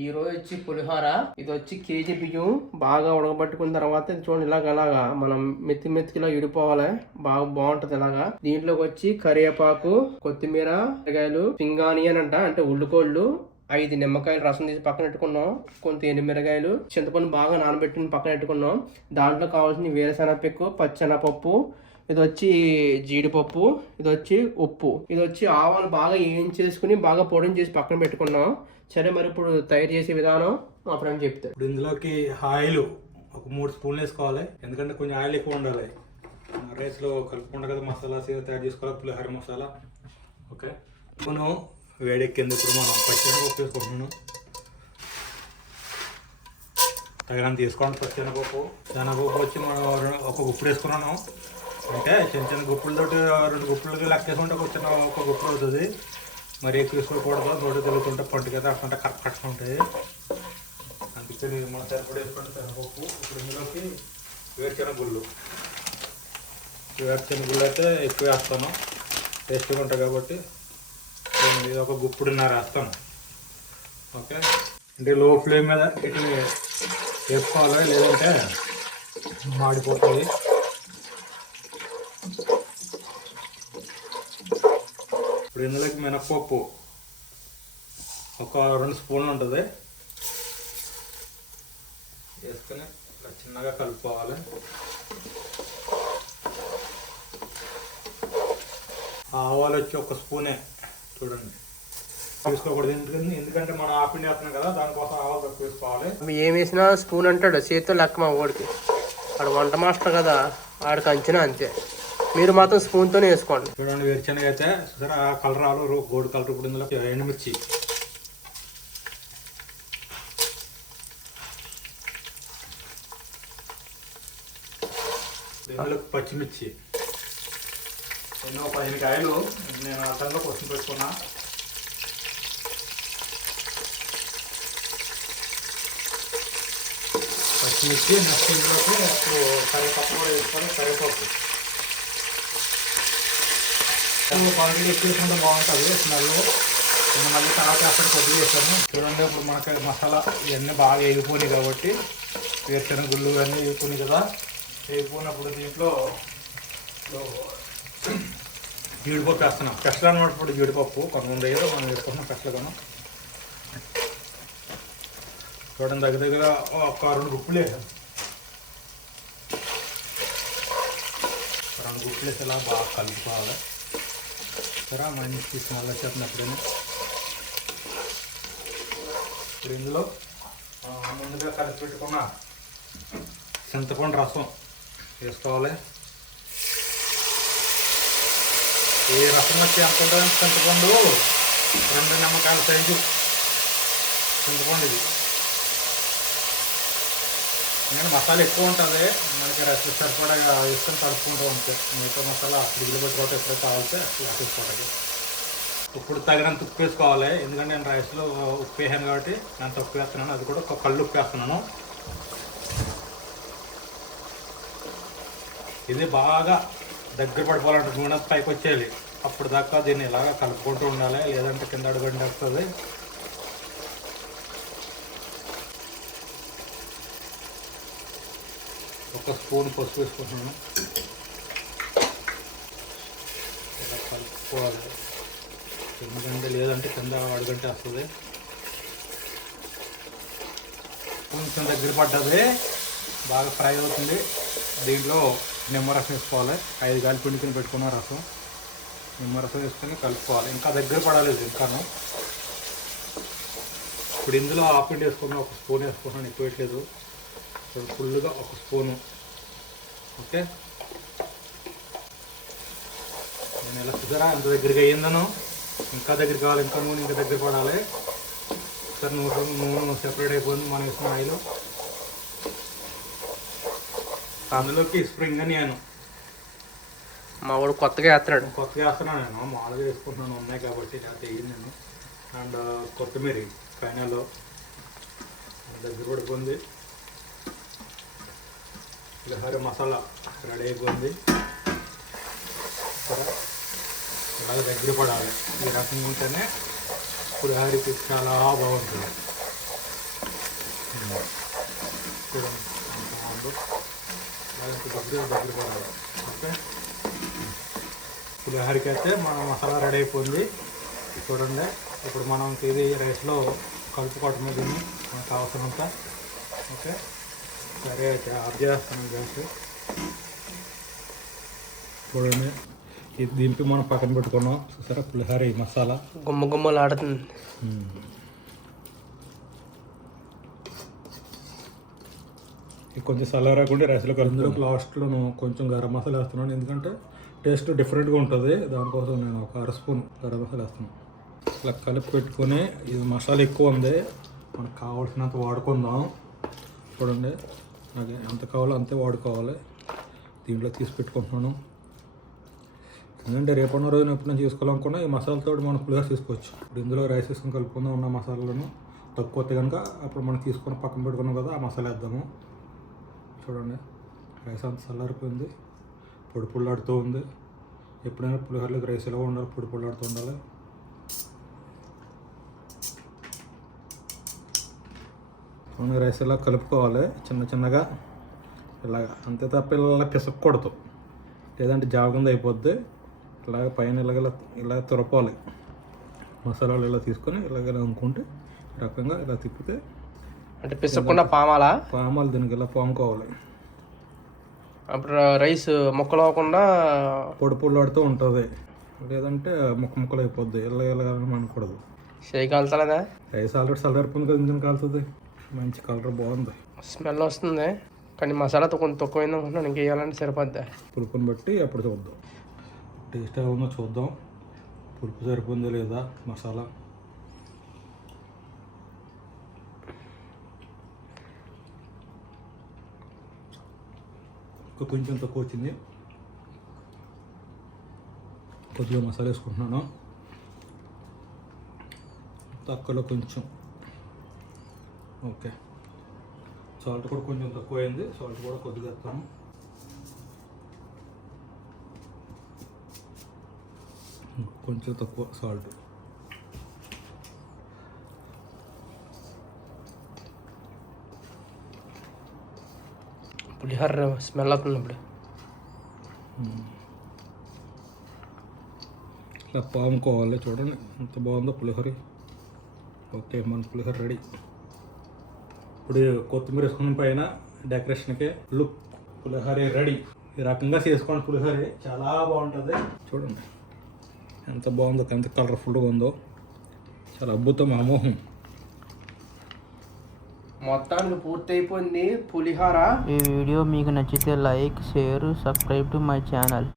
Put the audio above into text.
ఈ రోజు వచ్చి పులిహోర ఇది వచ్చి కేజీ బియ్యం. బాగా ఉడకబెట్టుకున్న తర్వాత ఇది చూడండి ఇలాగ అలాగా మనం మెత్తి మెత్తికిలా ఇడిపోవాలి. బాగా బాగుంటది ఇలాగా. దీంట్లోకి వచ్చి కరివేపాకు కొత్తిమీర కూరగాయలు పింగాణి అంట అంటే ఉల్లుకోళ్ళు ఐదు నిమ్మకాయలు రసం తీసి పక్కన పెట్టుకున్నాం. కొంత ఎండుమిరగాయలు చింతపండు బాగా నానబెట్టిన పక్కన పెట్టుకున్నాం. దాంట్లో కావాల్సిన వేరుశనగపెక్కు పచ్చెనపప్పు ఇది వచ్చి జీడిపప్పు ఇది వచ్చి ఉప్పు. ఇది వచ్చి ఆవాలు బాగా వేయించేసుకుని బాగా పొడిని చేసి పక్కన పెట్టుకున్నాం. సరే మరి ఇప్పుడు తయారు చేసే విధానం మా ఫ్రెండ్ చెప్తాడు. ఇప్పుడు ఇందులోకి ఆయిల్ ఒక మూడు స్పూన్లు వేసుకోవాలి. ఎందుకంటే కొంచెం ఆయిల్ ఎక్కువ ఉండాలి. రైస్లో కలుపుకుండా కదా మసాలా సీర తయారు చేసుకోవాలి పులిహోర మసాలా. ఓకే. మనం వేడెక్కింది ఇప్పుడు మనం పచ్చెనపప్పు వేసుకుంటున్నాను. తగినంత తీసుకోండి పచ్చెనపప్పు శనగపప్పు వచ్చి మనం ఒక గుప్పుడు వేసుకున్నాను. అంటే చిన్న చిన్న గుప్పులతోటి రెండు గుప్పులకి లెక్క వేసుకుంటే ఒక చిన్న ఒక గుప్పుడు అవుతుంది మరి ఎక్కువ నోటి తెలుగుతుంటే పంట కదా అట్లా కరెక్ట్ ఉంటుంది. అందుకే నేను మన సరిపడి వేసుకుంటే శనగపప్పు ఇప్పుడు ఇందులోకి వేరుశెనగ గుళ్ళు. గుళ్ళు అయితే ఎక్కువ వేస్తాను. టేస్ట్గా ఉంటాయి కాబట్టి ఇది ఒక గుప్పుడున్నర వేస్తాను. ఓకే? అంటే లో ఫ్లేమ్ మీద ఇటు వేసుకోవాలి లేదంటే మాడిపోతుంది. ఇప్పుడు మినప్పప్పు. ఒక రెండు స్పూన్లు ఉంటుంది. వేసుకొని ఇలా చిన్నగా కలుపుకోవాలి. ఆవాలు వచ్చి ఒక స్పూనే. చూడండి. తీసుకోకూడదు ఎందుకంటే ఎందుకంటే మనం ఆపిండి వేస్తున్నాం కదా దానికోసం ఆవాలు తక్కువ వేసుకోవాలి. అవి ఏం వేసినా స్పూన్ అంటాడు. చేతితో లెక్క మా ఓడికి ఆడు వంట మాస్టర్ కదా ఆడికి అంచనా అంతే. మీరు మాత్రం స్పూన్తోనే వేసుకోండి. చూడండి వేరుశనగ అయితే చూసారా? ఆ కలర్ ఆలు గోల్డ్ కలర్ ఇప్పుడు ఇందులో ఎండుమిర్చి. ఇందులో పచ్చిమిర్చి. ఎన్నో పదిహేను కాయలు. నేను అర్థంలో కోసం పెట్టుకున్నా. పచ్చిమిర్చి నెక్స్ట్ ఇందులోకి కరివేపప్పు కూడా వేసుకొని కరివేపప్పు క్వాంటిటీ ఎక్కువ వేసుకుంటే బాగుంటుంది. స్మెల్ నేను మళ్ళీ తర్వాత అక్కడ కొద్దిగా వేసాను చూడండి ఇప్పుడు మనకి మసాలా ఇవన్నీ బాగా వేగిపోయినాయి కాబట్టి వేరుశెనగ గుళ్ళు ఇవన్నీ వేగిపోయినాయి కదా. వేగిపోయినప్పుడు దీంట్లో జీడిపప్పు వేస్తున్నాం. పెసలు అన్నప్పుడు జీడిపప్పు. కొంతమంది దగ్గర మనం వేసుకుంటున్నాం పెసలుగాను చూడండి దగ్గర దగ్గర ఒక రెండు గుప్పులు వేసాం. రెండు గుప్పులు వేసి ఇలా బాగా కలుపుకోవాలి. సరే మంచి స్మెల్ వచ్చేస్తున్నప్పుడేమో ఇప్పుడు ఇందులో ఆ, ముందుగా కలిపి పెట్టుకున్న చింతపండు రసం వేసుకోవాలి. ఈ రసం వచ్చి ఎంత ఉంటుంది చింతపండు రెండు నిమ్మకాయల సైజు చింతపండు ఇది. ఎందుకంటే మసాలా ఎక్కువ ఉంటుంది. మనకి రసం సరిపడా వేసుకొని తడుపుకుంటూ ఉంటాయి మిగతా మసాలా ఫ్రిడ్జ్లో పెట్టుకోవటం ఎప్పుడో కావాల్సి అట్లా వేసుకోవటానికి ఇప్పుడు తగినంత ఉప్పు వేసుకోవాలి. ఎందుకంటే నేను రైస్లో ఉప్పు వేసాను కాబట్టి నేను ఉప్పు వేస్తున్నాను. అది కూడా ఒక కళ్ళు ఉప్పు వేస్తున్నాను. ఇది బాగా దగ్గర పడిపోవాలంటే నూనె పైకి వచ్చేయాలి. అప్పుడు దాకా దీన్ని ఇలాగ కలుపుకుంటూ ఉండాలి. లేదంటే కింద అడుగు వస్తుంది ఒక స్పూన్ పసుపు వేసుకుంటున్నాను. ఇలా కలుపుకోవాలి. ఎందుకంటే లేదంటే కింద అడుగంటే వస్తుంది. కొంచెం దగ్గర పడ్డది. బాగా ఫ్రై అవుతుంది. దీంట్లో నిమ్మరసం వేసుకోవాలి. ఐదు గాలి పిండికిని పెట్టుకున్న రసం. నిమ్మరసం వేసుకొని కలుపుకోవాలి. ఇంకా దగ్గర పడాలి ఇంకాను ఇప్పుడు ఇందులో ఆపరేట్ వేసుకున్నాను ఒక స్పూన్ వేసుకున్నాను ఎక్కువ వేయట్లేదు. ఫుల్గా ఒక స్పూను. ఓకే? నేను ఎలా చూసారా ఎంత దగ్గరగా అయ్యిందను. ఇంకా దగ్గర కావాలి ఇంకా నూనె ఇంకా దగ్గర పడాలి. సరే నూనె నూనె సెపరేట్ అయిపోయింది మనం వేసిన ఆయిల్. అందులోకి స్ప్రింగ్ అనియన్ మా వాడు కొత్తగా వేస్తున్నాడు. కొత్తగా వేస్తున్నాను నేను. మామూలుగా వేసుకుంటున్నాను ఉన్నాయి కాబట్టి లేకపోతే వేయను నేను. అండ్ కొత్తిమీర ఫైనల్ దగ్గర పడిపోయింది. పులిహోర మసాలా రెడీ అయిపోయింది. ఇలాగ దగ్గర పడాలి. ఈ రకంగా ఉంటేనే పులిహోరకి చాలా బాగుంటుంది. అలాగే దగ్గర దగ్గర కావాలి ఓకే? పులిహోరకి అయితే మన మసాలా రెడీ అయిపోయింది. చూడండి. ఇప్పుడు మనం ఇది రైస్లో కలుపుకోవటం మీద మనకు కావాల్సినంత. ఓకే? సరే అయితే ఆఫ్ చేస్తాను గ్యాస్ చూడండి. ఇది దీనికి మనం పక్కన పెట్టుకున్నాం. చూసారా? పులిహోర ఈ మసాలా. గుమ్మ గుమ్మలు ఆడుతుంది. ఇది కొంచెం చల్లారకుండా రైస్లో కలుపులో లాస్ట్లోను కొంచెం గరం మసాలా వేస్తున్నాను. ఎందుకంటే టేస్ట్ డిఫరెంట్గా ఉంటుంది. దానికోసం నేను ఒక అర స్పూన్ గరం మసాలా వేస్తున్నాను. ఇలా కలిపి పెట్టుకొని ఇది మసాలా ఎక్కువ ఉంది. మనకు కావాల్సినంత వాడుకుందాం. చూడండి. నాకు ఎంత కావాలో అంతే వాడుకోవాలి. దీంట్లో తీసి పెట్టుకుంటున్నాను. ఎందుకంటే రేపన్న రోజున ఎప్పుడు నేను చేసుకోవాలనుకున్నా ఈ మసాలాతో మనం ఫుల్గా తీసుకోవచ్చు ఇప్పుడు ఇందులో రైస్ వేసుకుని కలుపుకుందాం ఉన్న మసాలాలను. తక్కువ వస్తే కనుక అప్పుడు మనం తీసుకొని పక్కన పెట్టుకున్నాం కదా ఆ మసాలా వేద్దాము. చూడండి రైస్ అంత చల్లారిపోయింది. పొడి పుల్లాడుతూ ఉంది. ఎప్పుడైనా పులిహోరలోకి రైస్ ఎలా ఉండాలి పొడి పుల్లాడుతూ ఉండాలి. చూడండి రైస్ ఇలా కలుపుకోవాలి చిన్న చిన్నగా. ఇలాగ అంతే తప్ప ఇలా పిసక్కూడదు లేదంటే జావ కింద అయిపోద్ది. ఇలాగ పైన ఇలాగ ఇలా తురపాలి. మసాలాలు ఇలా తీసుకొని ఇలాగ ఇలా అనుకుంటే రకంగా ఇలా తిప్పితే అంటే పిసకుండా పామాలా? పామాలు దీనికి ఇలా పాముకోవాలి. అప్పుడు రైస్ ముక్కలు అవ్వకుండా పొడి పొడిలాడుతూ ఉంటుంది. లేదంటే ముక్క ముక్కలు అయిపోద్ది. ఇలా ఇలా అనకూడదు. చేయి కాలుతలేదా రైస్ ఆల్రెడీ చల్లారిపోయింది కదా ఇంజిన్ కాలుతుంది మంచి కలర్ బాగుంది. స్మెల్ వస్తుంది. కానీ మసాలా తో కొంచెం తక్కువైంది అనుకుంటున్నాను ఇంకేయాలంటే సరిపోద్దా. పులుపుని బట్టి అప్పుడు చూద్దాం. టేస్ట్ ఎలా ఉందో చూద్దాం. పులుపు సరిపోయిందో లేదా మసాలా? ఇంకా కొంచెం తక్కువ వచ్చింది. కొద్దిగా మసాలా వేసుకుంటున్నాను. తక్కువలో కొంచెం. ఓకే. సాల్ట్ కూడా కొంచెం తక్కువ అయింది సాల్ట్ కూడా కొద్దిగా వేస్తాను. కొంచెం తక్కువ సాల్ట్. పులిహోర స్మెల్ అవుతుంది ఇప్పుడు. ఇలా పాముకోవాలి చూడండి. ఎంత బాగుందో పులిహోర. ఓకే మన పులిహోర రెడీ. ఇప్పుడు కొత్తిమీర వేసుకున్న పైన డెకరేషన్కి లుక్ పులిహోర రెడీ. ఈ రకంగా చేసుకోండి పులిహోర. చాలా బాగుంటుంది. చూడండి. ఎంత బాగుందో ఎంత కలర్ఫుల్గా ఉందో. చాలా అద్భుతం అమోహం మొత్తానికి పూర్తి అయిపోయింది పులిహోర. ఈ వీడియో మీకు నచ్చితే like share subscribe to my channel.